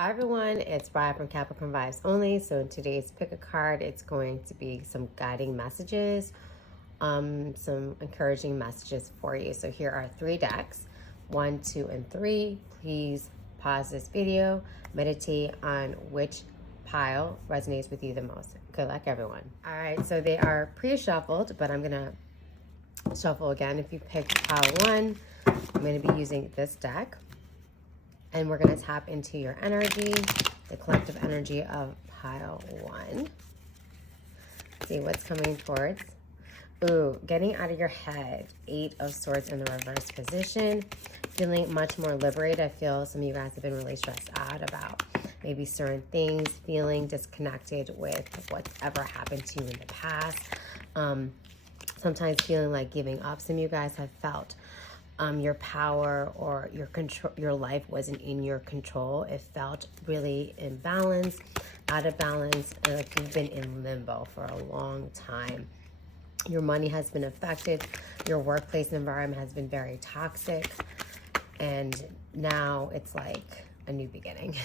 Hi everyone, it's Raya from Capricorn Vibes Only. So in today's pick a card, it's going to be some guiding messages, some encouraging messages for you. So here are 3 decks, 1, 2, and 3. Please pause this video, meditate on which pile resonates with you the most. Good luck everyone. All right, so they are pre-shuffled, but I'm gonna shuffle again. If you picked pile 1, I'm gonna be using this deck. And we're going to tap into your energy, the collective energy of pile 1. See what's coming towards. Ooh, getting out of your head. 8 of Swords in the reverse position. Feeling much more liberated. I feel some of you guys have been really stressed out about maybe certain things. Feeling disconnected with what's ever happened to you in the past. Sometimes feeling like giving up. Some of you guys have felt your power or your control, your life wasn't in your control. It felt really imbalanced, out of balance, and like you've been in limbo for a long time. Your money has been affected. Your workplace environment has been very toxic. And now it's like a new beginning,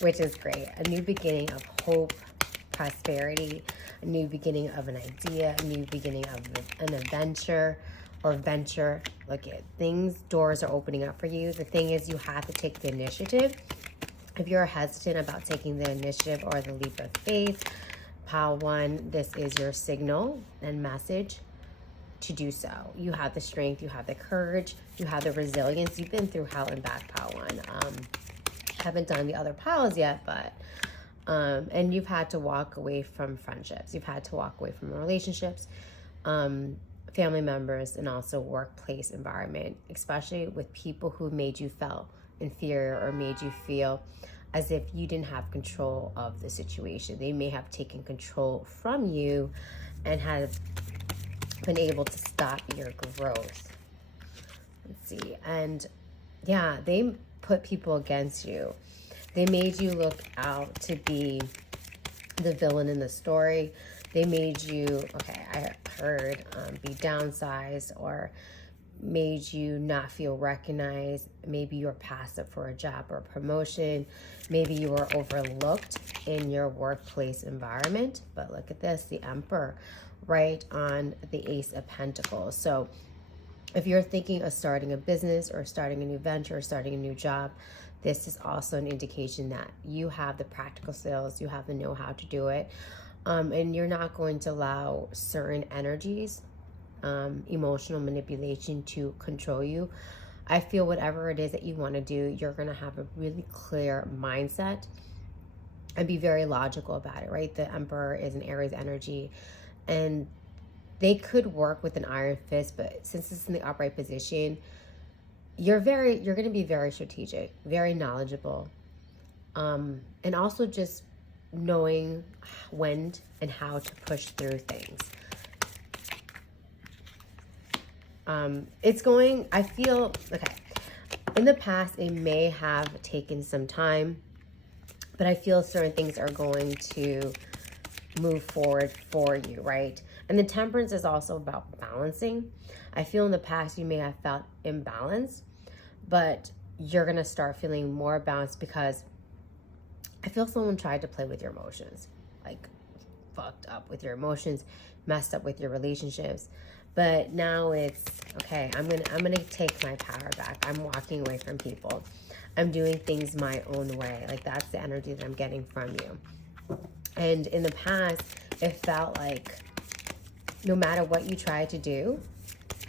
which is great. A new beginning of hope, prosperity, a new beginning of an idea, a new beginning of an adventure or venture. Look at things, doors are opening up for you. The thing is, you have to take the initiative. If you're hesitant about taking the initiative or the leap of faith, pile 1, this is your signal and message to do so. You have the strength, you have the courage, you have the resilience. You've been through hell and back, pile 1. Haven't done the other piles yet, but and you've had to walk away from friendships. You've had to walk away from relationships, family members, and also workplace environment, especially with people who made you feel inferior or made you feel as if you didn't have control of the situation. They may have taken control from you and have been able to stop your growth. Let's see. And yeah, they put people against you. They made you look out to be the villain in the story. They made you, okay, I heard, be downsized, or made you not feel recognized. Maybe you were passed up for a job or a promotion. Maybe you were overlooked in your workplace environment. But look at this, the Emperor, right on the Ace of Pentacles. So if you're thinking of starting a business or starting a new venture or starting a new job, this is also an indication that you have the practical skills, you have the know-how to do it. And you're not going to allow certain energies, emotional manipulation to control you. I feel whatever it is that you want to do, you're going to have a really clear mindset and be very logical about it, right? The Emperor is an Aries energy, and they could work with an iron fist, but since it's in the upright position, you're going to be very strategic, very knowledgeable, and also just knowing when and how to push through things. I feel, okay, in the past, it may have taken some time, but I feel certain things are going to move forward for you, right? And the Temperance is also about balancing. I feel in the past, you may have felt imbalanced, but you're going to start feeling more balanced because I feel someone tried to play with your emotions, like fucked up with your emotions, messed up with your relationships. But now it's okay. I'm gonna take my power back. I'm walking away from people. I'm doing things my own way. Like, that's the energy that I'm getting from you. And in the past, it felt like no matter what you tried to do,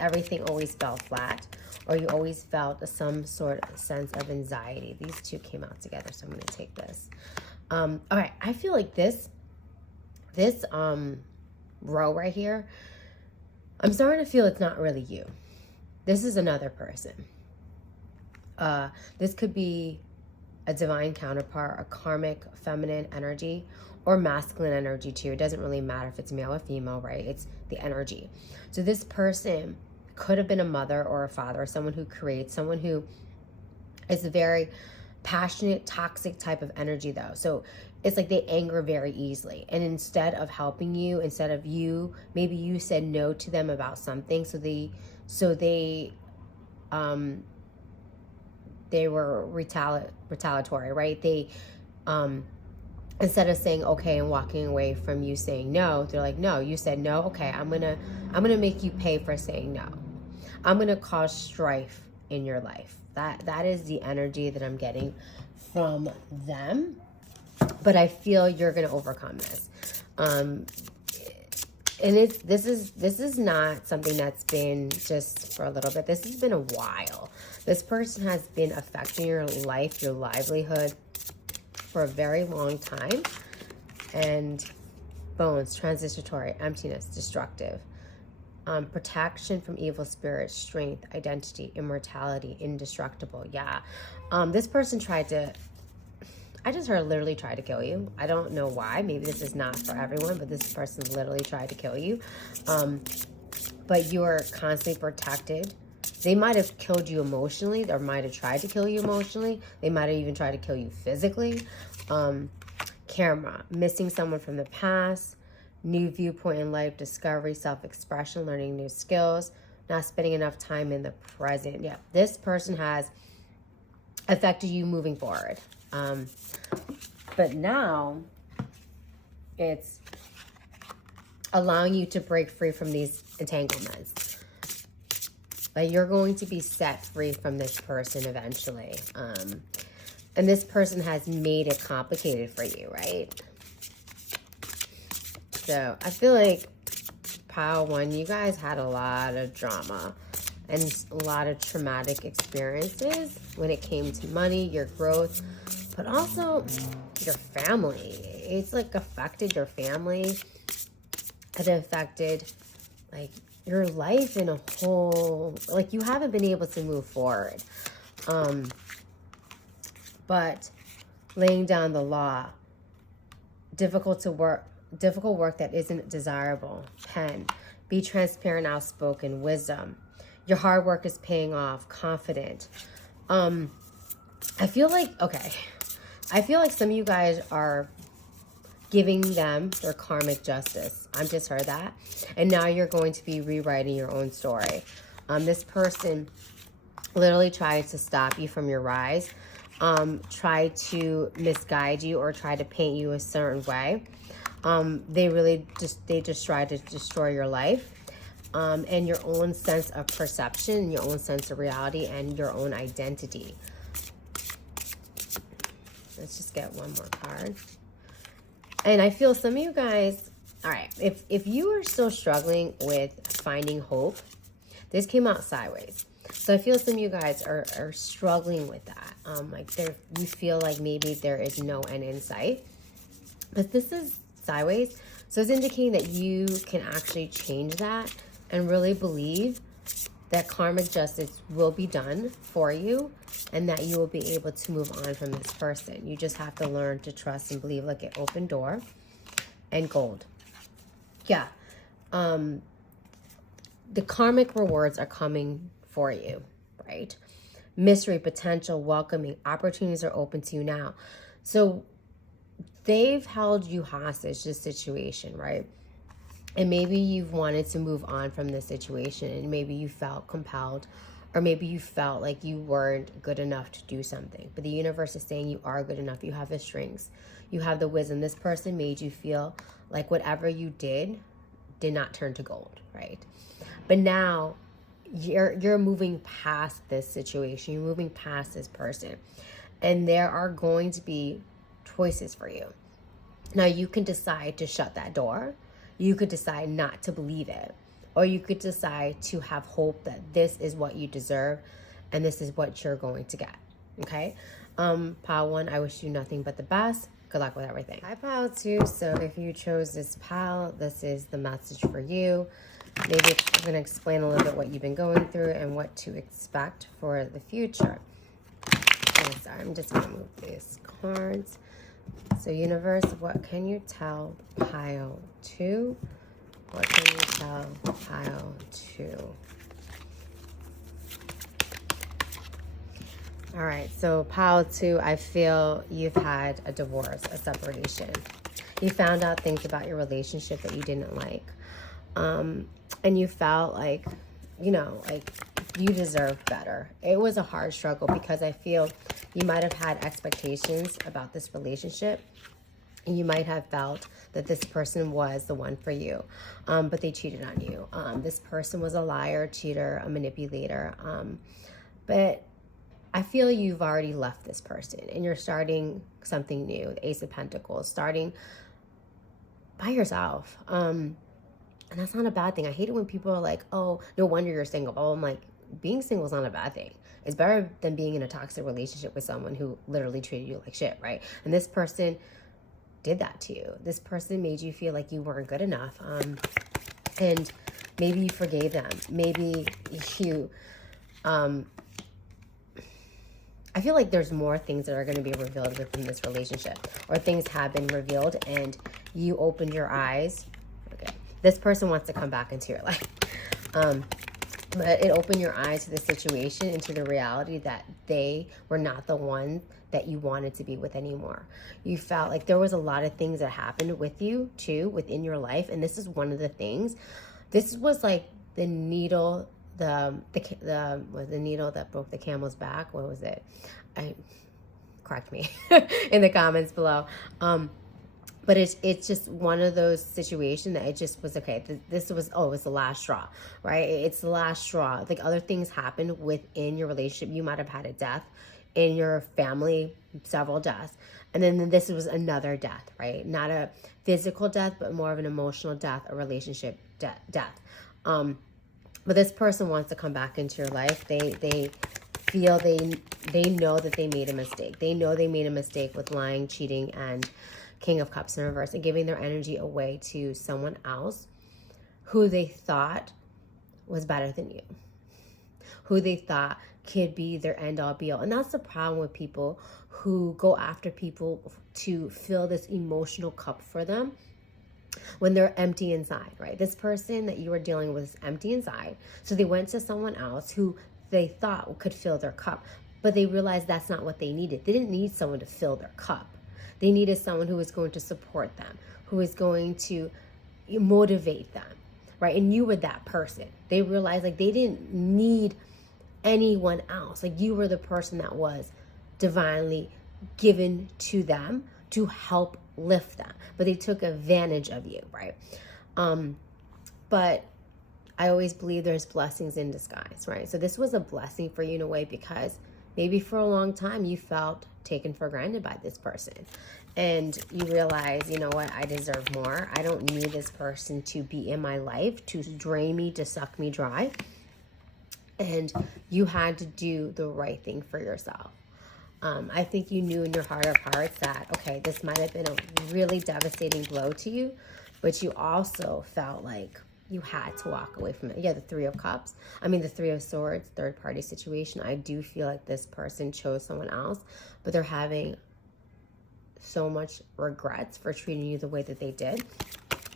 everything always fell flat, or you always felt some sort of sense of anxiety. These two came out together, so I'm going to take this. All right, I feel like this row right here, I'm starting to feel it's not really you. This is another person. This could be a divine counterpart, a karmic feminine energy, or masculine energy too. It doesn't really matter if it's male or female, right? It's the energy. So this person could have been a mother or a father, or someone who creates, someone who is a very passionate, toxic type of energy though. So it's like they anger very easily. And instead of helping you, maybe you said no to them about something. So they they were retaliatory, right? They, instead of saying okay and walking away from you saying no, they're like, no, you said no, okay, I'm gonna make you pay for saying no. I'm gonna cause strife in your life. That is the energy that I'm getting from them. But I feel you're gonna overcome this. And this is not something that's been just for a little bit. This has been a while. This person has been affecting your life, your livelihood for a very long time. And bones, transitory, emptiness, destructive. Protection from evil spirits, strength, identity, immortality, indestructible. Yeah. This person tried to, I just heard literally try to kill you. I don't know why. Maybe this is not for everyone, but this person literally tried to kill you. But you are constantly protected. They might have killed you emotionally, or might have tried to kill you emotionally. They might have even tried to kill you physically. Karma, missing someone from the past, new viewpoint in life, discovery, self-expression, learning new skills, not spending enough time in the present. Yeah, this person has affected you moving forward. But now it's allowing you to break free from these entanglements. Like, you're going to be set free from this person eventually. And this person has made it complicated for you, right? So I feel like pile one, you guys had a lot of drama and a lot of traumatic experiences when it came to money, your growth, but also your family. It's like affected your family. It affected like your life in a whole, like you haven't been able to move forward. But laying down the law, difficult work that isn't desirable. 10, be transparent, outspoken, wisdom. Your hard work is paying off, confident. I feel like some of you guys are giving them their karmic justice. I just heard that. And now you're going to be rewriting your own story. This person literally tried to stop you from your rise, tried to misguide you or try to paint you a certain way. They just tried to destroy your life, and your own sense of perception, your own sense of reality, and your own identity. Let's just get one more card. And I feel some of you guys, all right, if you are still struggling with finding hope, this came out sideways. So I feel some of you guys are struggling with that. You feel like maybe there is no end in sight. But this is sideways. So it's indicating that you can actually change that and really believe that karmic justice will be done for you and that you will be able to move on from this person. You just have to learn to trust and believe, like an open door and gold. Yeah. The karmic rewards are coming for you, right? Mystery, potential, welcoming, opportunities are open to you now. So they've held you hostage, this situation, right? And maybe you've wanted to move on from this situation, and maybe you felt compelled, or maybe you felt like you weren't good enough to do something. But the universe is saying you are good enough. You have the strengths. You have the wisdom. This person made you feel like whatever you did not turn to gold, right? But now you're moving past this situation. You're moving past this person. And there are going to be choices for you. Now you can decide to shut that door. You could decide not to believe it. Or you could decide to have hope that this is what you deserve and this is what you're going to get. Okay? Pile 1, I wish you nothing but the best. Good luck with everything. Hi, Pile 2. So if you chose this pile, this is the message for you. Maybe I'm going to explain a little bit what you've been going through and what to expect for the future. Okay, sorry, I'm just going to move these cards. So universe, what can you tell pile 2? What can you tell pile 2? All right, so pile 2, I feel you've had a divorce, a separation. You found out things about your relationship that you didn't like. And you felt like, like you deserve better. It was a hard struggle because I feel you might have had expectations about this relationship. And you might have felt that this person was the one for you, but they cheated on you. This person was a liar, cheater, a manipulator. But I feel you've already left this person and you're starting something new. The Ace of Pentacles, starting by yourself. And that's not a bad thing. I hate it when people are like, oh, no wonder you're single. Oh, I'm like, being single is not a bad thing. It's better than being in a toxic relationship with someone who literally treated you like shit, right? And this person did that to you. This person made you feel like you weren't good enough. And maybe you forgave them. Maybe you, I feel like there's more things that are going to be revealed within this relationship, or things have been revealed and you opened your eyes. Okay. This person wants to come back into your life. But it opened your eyes to the situation and to the reality that they were not the one that you wanted to be with anymore. You felt like there was a lot of things that happened with you too, within your life. And this is one of the things. This was like the needle, the needle that broke the camel's back. What was it? Correct me in the comments below. But it's just one of those situations that it just was, okay, this was, it was the last straw, right? It's the last straw. Like, other things happened within your relationship. You might have had a death in your family, several deaths. And then this was another death, right? Not a physical death, but more of an emotional death, a relationship death. But this person wants to come back into your life. They feel they know that they made a mistake. They know they made a mistake with lying, cheating, and King of Cups in reverse, and giving their energy away to someone else who they thought was better than you, who they thought could be their end-all be-all. And that's the problem with people who go after people to fill this emotional cup for them when they're empty inside, right? This person that you were dealing with is empty inside, so they went to someone else who they thought could fill their cup, but they realized that's not what they needed. They didn't need someone to fill their cup. They needed someone who was going to support them, who was going to motivate them, right? And you were that person. They realized, like, they didn't need anyone else. Like, you were the person that was divinely given to them to help lift them. But they took advantage of you, right? But I always believe there's blessings in disguise, right? So this was a blessing for you in a way, because maybe for a long time you felt taken for granted by this person. And you realize, you know what, I deserve more. I don't need this person to be in my life to drain me, to suck me dry. And you had to do the right thing for yourself. I think you knew in your heart of hearts that, okay, this might have been a really devastating blow to you, but you also felt like you had to walk away from it. Yeah, the Three of Cups. I mean, the Three of Swords, third party situation. I do feel like this person chose someone else, but they're having so much regrets for treating you the way that they did.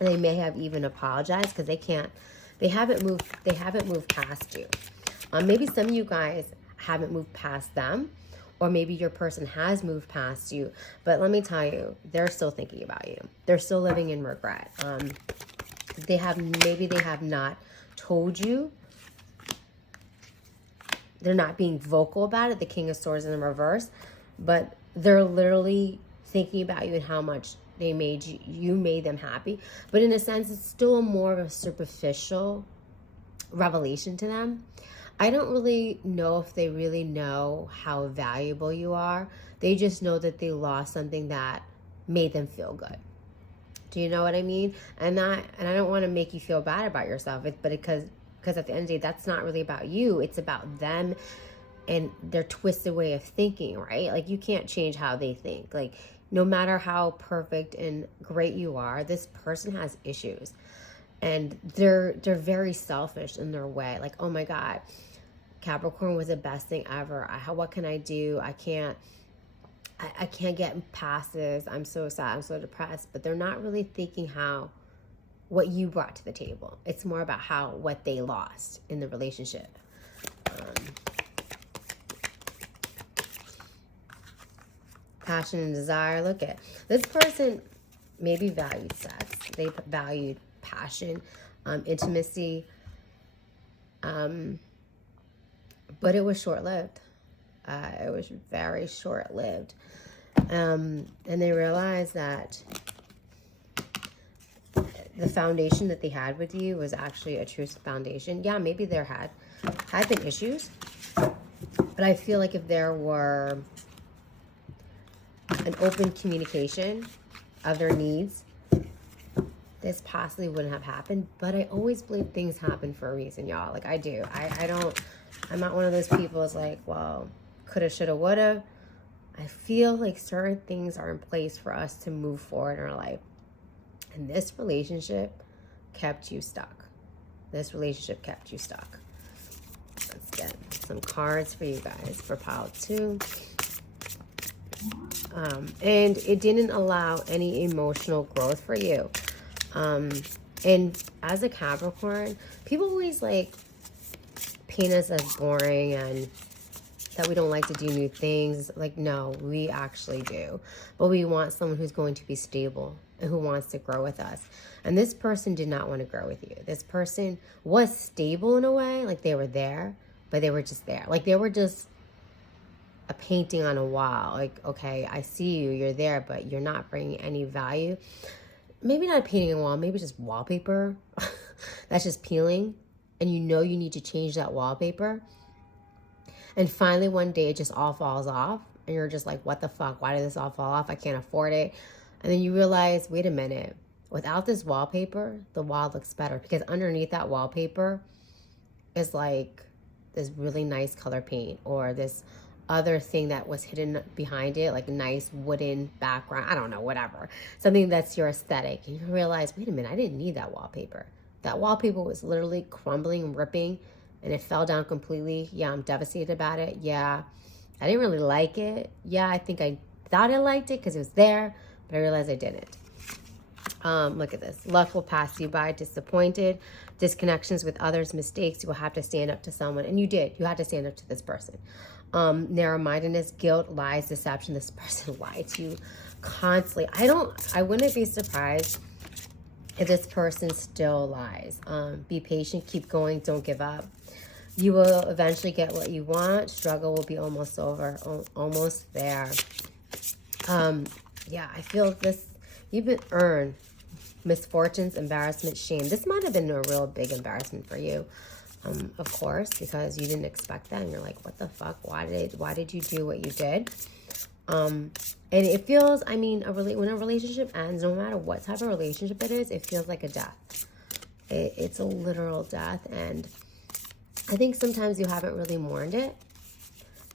And they may have even apologized because they haven't moved past you. Maybe some of you guys haven't moved past them, or maybe your person has moved past you. But let me tell you, they're still thinking about you. They're still living in regret. Maybe they have not told you. They're not being vocal about it. The King of Swords in the reverse, but they're literally thinking about you and how much they made you made them happy. But in a sense, it's still more of a superficial revelation to them. I don't really know if they really know how valuable you are. They just know that they lost something that made them feel good. Do you know what I mean? And I don't want to make you feel bad about yourself, but because at the end of the day, that's not really about you. It's about them and their twisted way of thinking, right? Like, you can't change how they think. Like, no matter how perfect and great you are, this person has issues. And they're very selfish in their way. Like, oh my God, Capricorn was the best thing ever. What can I do? I can't get past this. I'm so sad. I'm so depressed. But they're not really thinking what you brought to the table. It's more about what they lost in the relationship. Passion and desire. Look at this person. Maybe valued sex. They valued passion, intimacy. But it was short-lived. It was very short-lived. And they realized that the foundation that they had with you was actually a true foundation. Yeah, maybe there had been issues, but I feel like if there were an open communication of their needs, this possibly wouldn't have happened. But I always believe things happen for a reason, y'all. Like, I do. I'm not one of those people that's like, well, coulda, shoulda, woulda. I feel like certain things are in place for us to move forward in our life. And this relationship kept you stuck. This relationship kept you stuck. Let's get some cards for you guys for pile 2. And it didn't allow any emotional growth for you. And as a Capricorn, people always like paint us as boring and that we don't like to do new things. Like, no, we actually do. But we want someone who's going to be stable and who wants to grow with us. And this person did not want to grow with you. This person was stable in a way, like they were there, but they were just there. Like they were just a painting on a wall. Like, okay, I see you, you're there, but you're not bringing any value. Maybe not a painting on a wall, maybe just wallpaper that's just peeling. And you know you need to change that wallpaper. And finally one day it just all falls off. And you're just like, what the fuck? Why did this all fall off? I can't afford it. And then you realize, wait a minute. Without this wallpaper, the wall looks better. Because underneath that wallpaper is like this really nice color paint. Or this other thing that was hidden behind it. Like a nice wooden background. I don't know, whatever. Something that's your aesthetic. And you realize, wait a minute, I didn't need that wallpaper. That wallpaper was literally crumbling and ripping. And it fell down completely. Yeah, I'm devastated about it. Yeah, I didn't really like it. Yeah, I think I thought I liked it because it was there. But I realized I didn't. Look at this. Luck will pass you by. Disappointed. Disconnections with others. Mistakes. You will have to stand up to someone. And you did. You had to stand up to this person. Narrow-mindedness. Guilt. Lies. Deception. This person lied to you constantly. I wouldn't be surprised if this person still lies. Be patient. Keep going. Don't give up. You will eventually get what you want. Struggle will be almost over. Almost there. Yeah, I feel this. You've been earned misfortunes, embarrassment, shame. This might have been a real big embarrassment for you, of course, because you didn't expect that. And you're like, what the fuck? Why did you do what you did? And it feels, I mean, when a relationship ends, no matter what type of relationship it is, it feels like a death. It's a literal death. And I think sometimes you haven't really mourned it.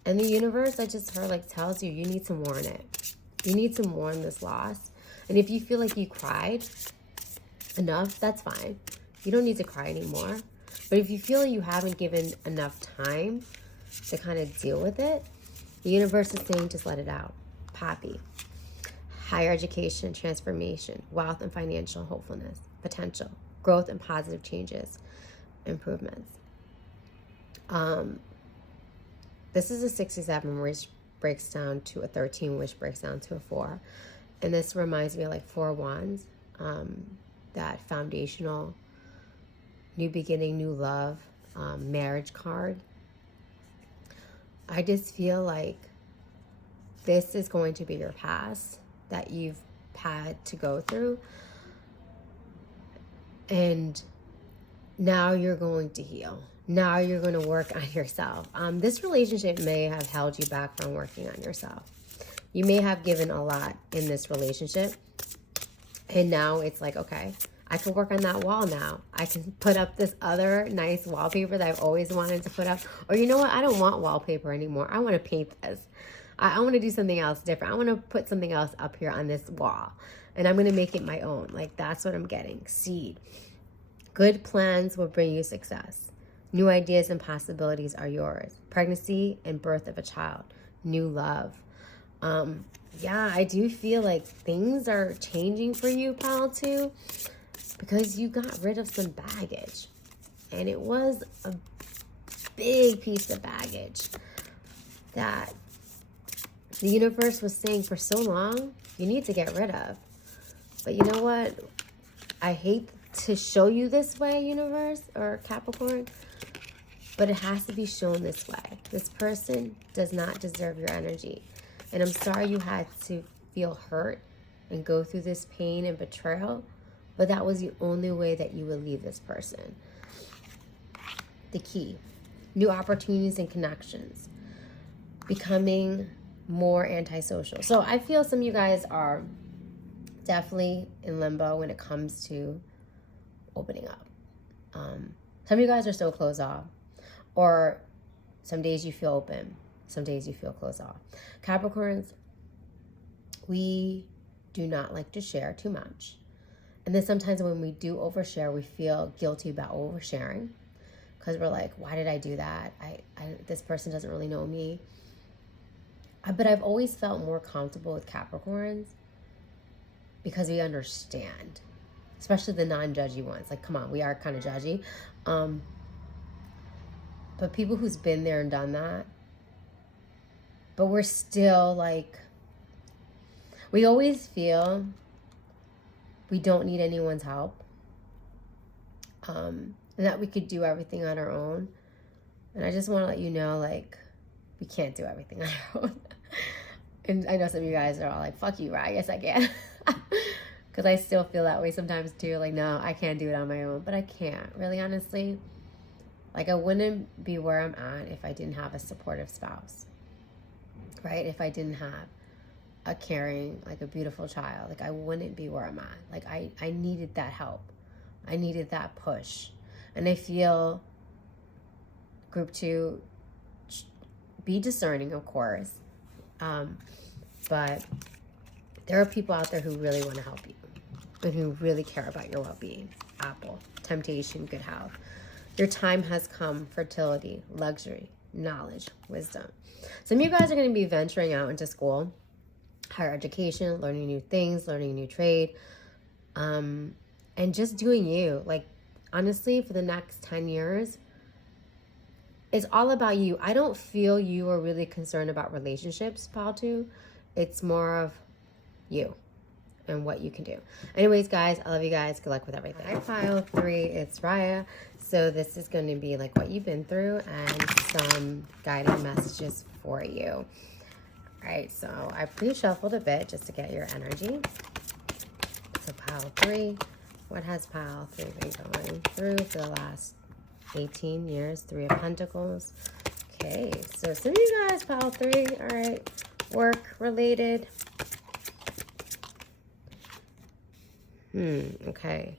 And the universe, I just heard, like, tells you need to mourn it. You need to mourn this loss. And if you feel like you cried enough, that's fine. You don't need to cry anymore. But if you feel like you haven't given enough time to kind of deal with it, the universe is saying just let it out. Poppy. Higher education, transformation, wealth and financial hopefulness, potential, growth and positive changes, improvements. This is a 67, which breaks down to a 13, which breaks down to a 4. And this reminds me of like 4 wands, that foundational, new beginning, new love, marriage card. I just feel like this is going to be your past that you've had to go through. And now you're going to heal. Now you're going to work on yourself. This relationship may have held you back from working on yourself. You may have given a lot in this relationship. And now it's like, okay, I can work on that wall now. I can put up this other nice wallpaper that I've always wanted to put up. Or you know what? I don't want wallpaper anymore. I want to paint this. I want to do something else different. I want to put something else up here on this wall. And I'm going to make it my own. Like, that's what I'm getting. Seed. Good plans will bring you success. New ideas and possibilities are yours. Pregnancy and birth of a child. New love. Yeah, I do feel like things are changing for you, pal, too. Because you got rid of some baggage. And it was a big piece of baggage that the universe was saying for so long, you need to get rid of. But you know what? I hate to show you this way, universe or Capricorn. but it has to be shown this way. This person does not deserve your energy. And I'm sorry you had to feel hurt and go through this pain and betrayal, but that was the only way that you would leave this person. The key, new opportunities and connections, becoming more antisocial. So I feel some of you guys are definitely in limbo when it comes to opening up. Some of you guys are still closed off, or some days you feel open, some days you feel closed off. Capricorns, we do not like to share too much. And then sometimes when we do overshare, we feel guilty about oversharing because we're like, why did I do that? This person doesn't really know me. But I've always felt more comfortable with Capricorns because we understand, especially the non-judgy ones. Like, come on, we are kind of judgy. But people who's been there and done that, but we're still like, we always feel we don't need anyone's help. And that we could do everything on our own. And I just want to let you know, like, we can't do everything on our own. And I know some of you guys are all like, fuck you, right? Yes, I can. Because I still feel that way sometimes too. Like, no, I can't do it on my own. But I can't, really, honestly. Like, I wouldn't be where I'm at if I didn't have a supportive spouse, right? If I didn't have a caring, like a beautiful child. Like, I wouldn't be where I'm at. Like, I needed that help. I needed that push. And I feel, group 2, be discerning, of course. But there are people out there who really want to help you and who really care about your well-being. Apple, temptation, good health. Your time has come, fertility, luxury, knowledge, wisdom. Some of you guys are going to be venturing out into school, higher education, learning new things, learning a new trade, and just doing you. Like, honestly, for the next 10 years, it's all about you. I don't feel you are really concerned about relationships, pile 2. It's more of you and what you can do. Anyways, guys, I love you guys. Good luck with everything. All right, pile 3, it's Raya. So this is going to be like what you've been through and some guiding messages for you. All right, so I pre-shuffled a bit just to get your energy. So pile 3, what has pile 3 been going through for the last 18 years? 3 of Pentacles. Okay, so some of you guys, pile 3, all right, work related. Okay.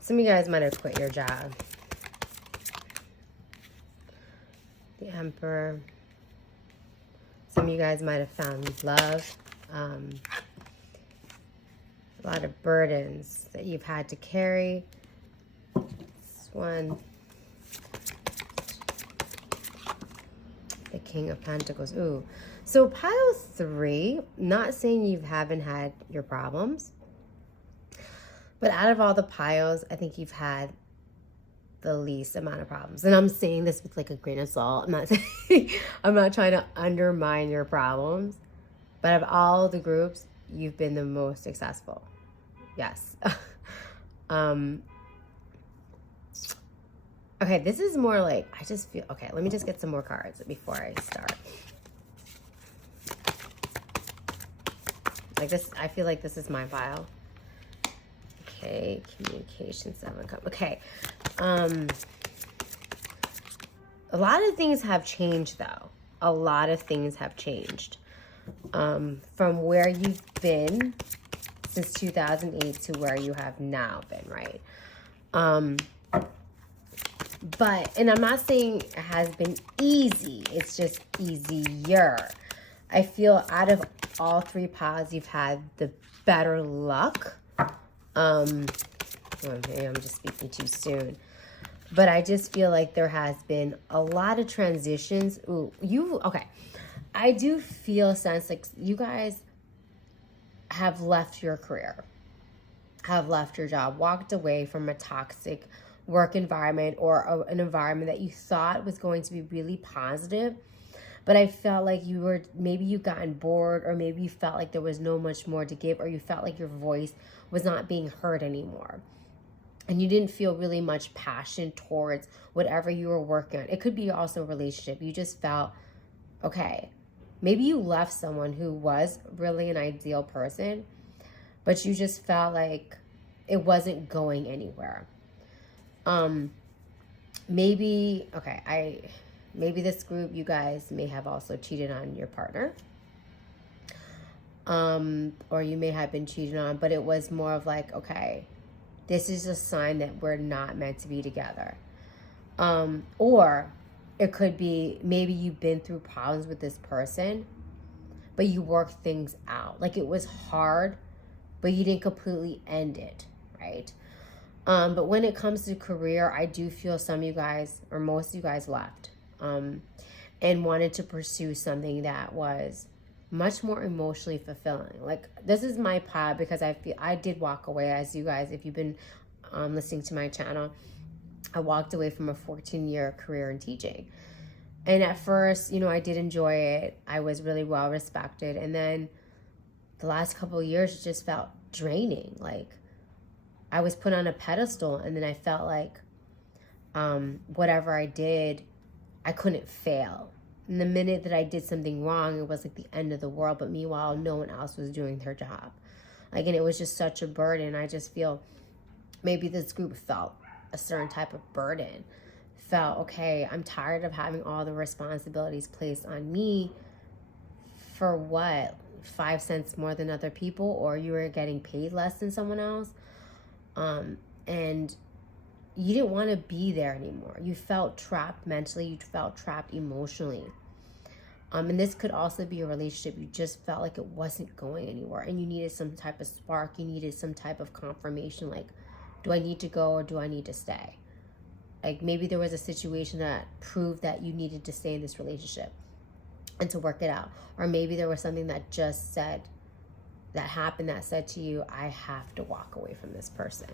Some of you guys might have quit your job. The Emperor. Some of you guys might have found love. A lot of burdens that you've had to carry. This one. The King of Pentacles. Ooh. So pile 3, not saying you haven't had your problems. But out of all the piles, I think you've had the least amount of problems. And I'm saying this with like a grain of salt. I'm not trying to undermine your problems. But of all the groups, you've been the most successful. Yes. Okay, this is more like, I just feel, okay, let me just get some more cards before I start. Like this, I feel like this is my pile. Okay, communication 7 cup. Okay. A lot of things have changed though. A lot of things have changed. From where you've been since 2008 to where you have now been, right? But, and I'm not saying it has been easy. It's just easier. I feel out of all 3 piles, you've had the better luck. Maybe I'm just speaking too soon. But I just feel like there has been a lot of transitions. Ooh, okay. I do feel a sense like you guys have left your career, have left your job, walked away from a toxic work environment or an environment that you thought was going to be really positive. But I felt like maybe you gotten bored, or maybe you felt like there was no much more to give, or you felt like your voice was not being heard anymore. and you didn't feel really much passion towards whatever you were working on. It could be also a relationship. You just felt, okay, maybe you left someone who was really an ideal person, but you just felt like it wasn't going anywhere. Maybe this group, you guys may have also cheated on your partner. Or you may have been cheated on, but it was more of like, okay, this is a sign that we're not meant to be together. Or it could be maybe you've been through problems with this person, but you worked things out. Like it was hard, but you didn't completely end it, right? But when it comes to career, I do feel some of you guys, or most of you guys, left and wanted to pursue something that was much more emotionally fulfilling. Like, this is my pod because I did walk away, as you guys, if you've been listening to my channel, I walked away from a 14-year career in teaching. And at first, I did enjoy it. I was really well respected. And then the last couple of years, it just felt draining. Like, I was put on a pedestal, and then I felt like whatever I did, I couldn't fail. And the minute that I did something wrong, it was like the end of the world. But meanwhile, no one else was doing their job. Like, and it was just such a burden. I just feel maybe this group felt a certain type of burden. Felt, okay, I'm tired of having all the responsibilities placed on me. For what? 5 cents more than other people? Or you were getting paid less than someone else? And you didn't want to be there anymore. You felt trapped mentally. You felt trapped emotionally. And this could also be a relationship. You just felt like it wasn't going anywhere, and you needed some type of spark. You needed some type of confirmation. Like, do I need to go or do I need to stay? Like, maybe there was a situation that proved that you needed to stay in this relationship and to work it out. Or maybe there was something that just said, that happened that said to you, I have to walk away from this person.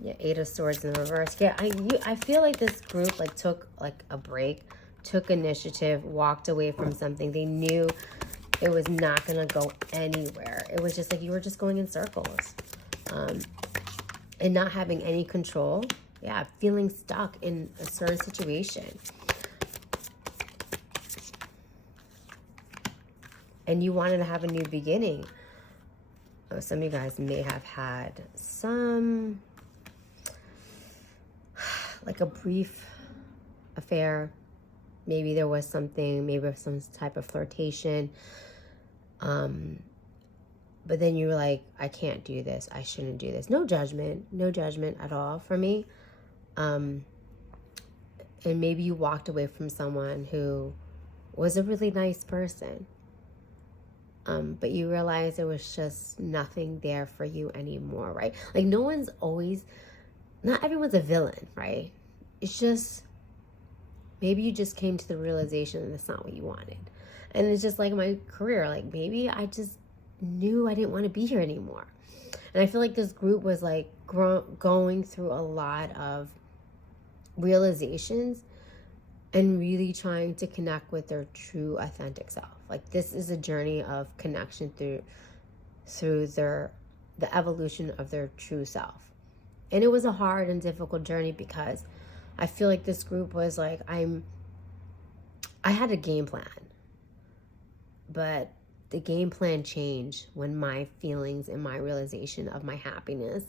Yeah, 8 of Swords in the reverse. Yeah, I feel like this group like took like a break, took initiative, walked away from something. They knew it was not going to go anywhere. It was just like you were just going in circles. And not having any control. Yeah, feeling stuck in a certain situation. And you wanted to have a new beginning. Oh, some of you guys may have had some, like a brief affair. Maybe there was something, maybe some type of flirtation. But then you were like, I can't do this. I shouldn't do this. No judgment at all for me. And maybe you walked away from someone who was a really nice person. But you realize there was just nothing there for you anymore, right? Like, not everyone's a villain, right? It's just, maybe you just came to the realization that that's not what you wanted. And it's just like my career, like maybe I just knew I didn't want to be here anymore. And I feel like this group was like going through a lot of realizations and really trying to connect with their true authentic self. Like, this is a journey of connection through the evolution of their true self. And it was a hard and difficult journey because I feel like this group was like, I had a game plan, but the game plan changed when my feelings and my realization of my happiness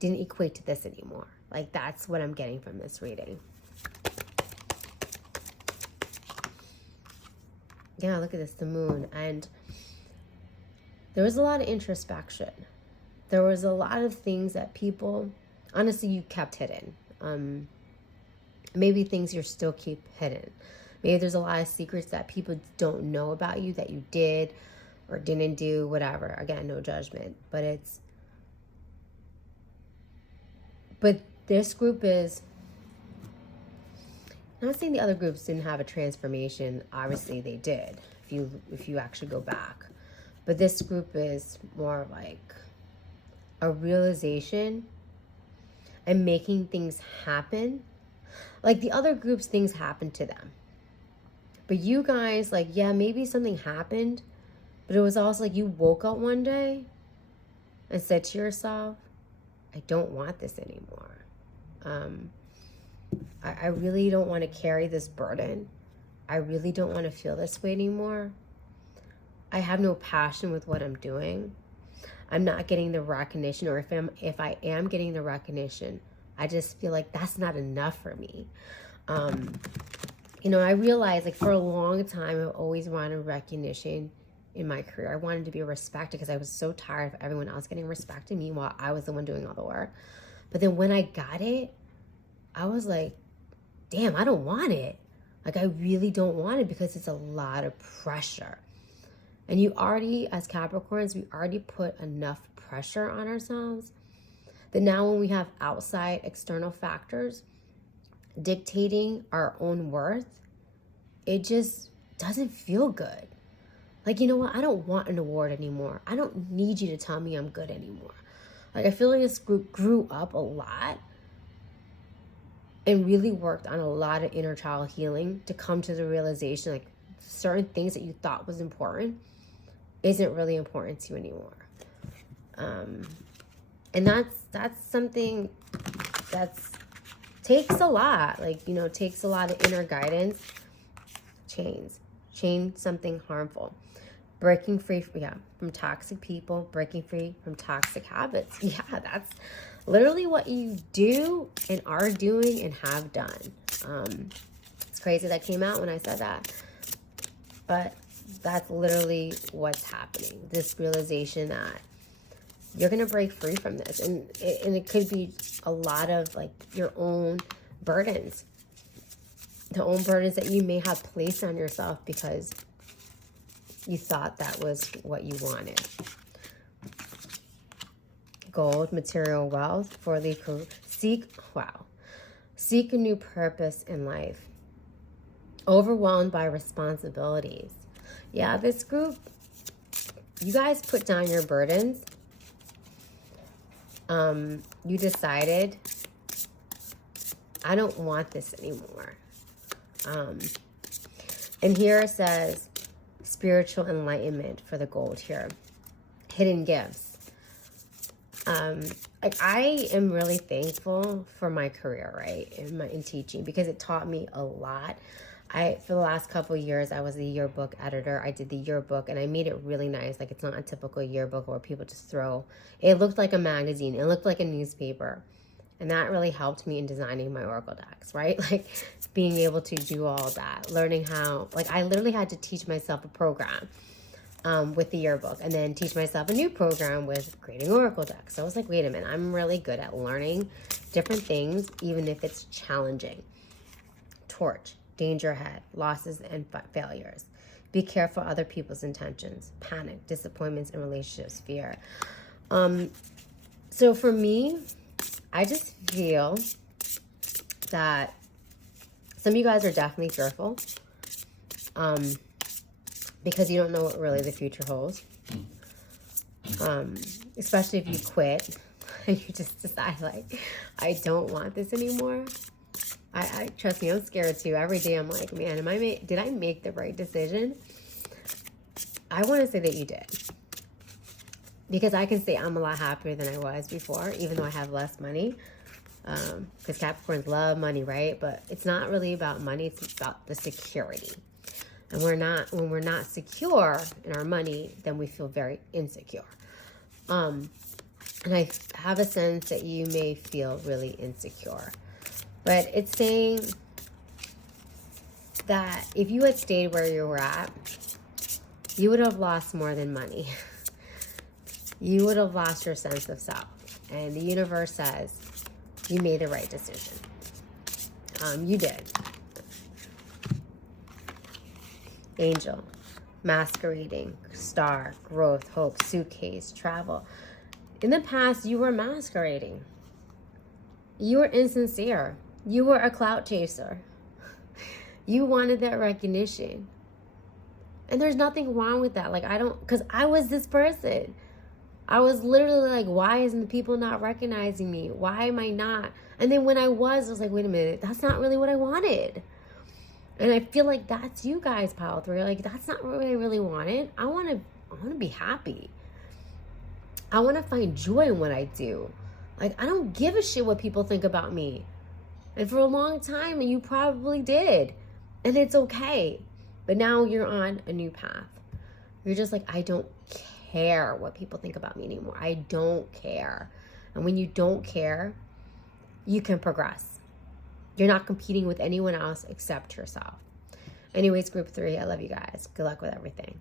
didn't equate to this anymore. Like, that's what I'm getting from this reading. Yeah, look at this, the moon. And there was a lot of introspection. There was a lot of things that people, honestly, you kept hidden. Maybe things you still keep hidden. Maybe there's a lot of secrets that people don't know about you that you did or didn't do, whatever. Again, no judgment. But this group is, I'm not saying the other groups didn't have a transformation. Obviously they did, if you actually go back. But this group is more like a realization and making things happen. Like, the other groups, things happened to them. But you guys, like, yeah, maybe something happened, But it was also like you woke up one day and said to yourself, I don't want this anymore. I really don't want to carry this burden. I really don't want to feel this way anymore. I have no passion with what I'm doing. I'm not getting the recognition, or if I am getting the recognition, I just feel like that's not enough for me. I realized, like, for a long time, I've always wanted recognition in my career. I wanted to be respected because I was so tired of everyone else getting respected. Meanwhile, I was the one doing all the work. But then when I got it, I was like, damn, I don't want it. Like, I really don't want it because it's a lot of pressure. And you already, as Capricorns, we already put enough pressure on ourselves that now when we have outside external factors dictating our own worth, it just doesn't feel good. Like, you know what? I don't want an award anymore. I don't need you to tell me I'm good anymore. Like, I feel like this group grew up a lot and really worked on a lot of inner child healing to come to the realization, like, certain things that you thought was important isn't really important to you anymore. And that's something that's takes a lot. Like, takes a lot of inner guidance. Change something harmful. Breaking free from toxic people, breaking free from toxic habits. Yeah, that's literally what you do and are doing and have done. It's crazy that came out when I said that. But that's literally what's happening. This realization that you're going to break free from this. And it could be a lot of, like, your own burdens. The own burdens that you may have placed on yourself because you thought that was what you wanted. Gold, material wealth, for the seek a new purpose in life. Overwhelmed by responsibilities. Yeah, this group, you guys put down your burdens. You decided, I don't want this anymore. And here it says, spiritual enlightenment for the gold here. Hidden gifts. Like, I am really thankful for my career, right, in teaching, because it taught me a lot. For the last couple of years, I was the yearbook editor. I did the yearbook, and I made it really nice. Like, it's not a typical yearbook where people just throw. It looked like a magazine. It looked like a newspaper. And that really helped me in designing my Oracle decks, right? Like, being able to do all that, learning how, like, I literally had to teach myself a program with the yearbook, and then teach myself a new program with creating Oracle decks. So I was like, wait a minute, I'm really good at learning different things, even if it's challenging. Torch, danger ahead, losses and failures. Be careful of other people's intentions. Panic, disappointments in relationships, fear. So for me, I just feel that some of you guys are definitely fearful because you don't know what really the future holds. Especially if you quit and you just decide, like, I don't want this anymore. I trust me, I'm scared too. Every day I'm like, man, did I make the right decision? I want to say that you did. Because I can say I'm a lot happier than I was before, even though I have less money. Because Capricorns love money, right? But it's not really about money. It's about the security. And when we're not secure in our money, then we feel very insecure. And I have a sense that you may feel really insecure. But it's saying that if you had stayed where you were at, you would have lost more than money. You would have lost your sense of self. And the universe says you made the right decision. You did. Angel, masquerading, star, growth, hope, suitcase, travel. In the past, you were masquerading. You were insincere. You were a clout chaser. You wanted that recognition. And there's nothing wrong with that. Like, because I was this person. I was literally like, why isn't the people not recognizing me? Why am I not? And then when I was like, wait a minute, that's not really what I wanted. And I feel like that's you guys, pile 3. Like, that's not what I really wanted. I want to want to be happy. I want to find joy in what I do. Like, I don't give a shit what people think about me. And for a long time, you probably did. And it's okay. But now you're on a new path. You're just like, I don't care what people think about me anymore. I don't care. And when you don't care, you can progress. You're not competing with anyone else except yourself. Anyways, group 3, I love you guys. Good luck with everything.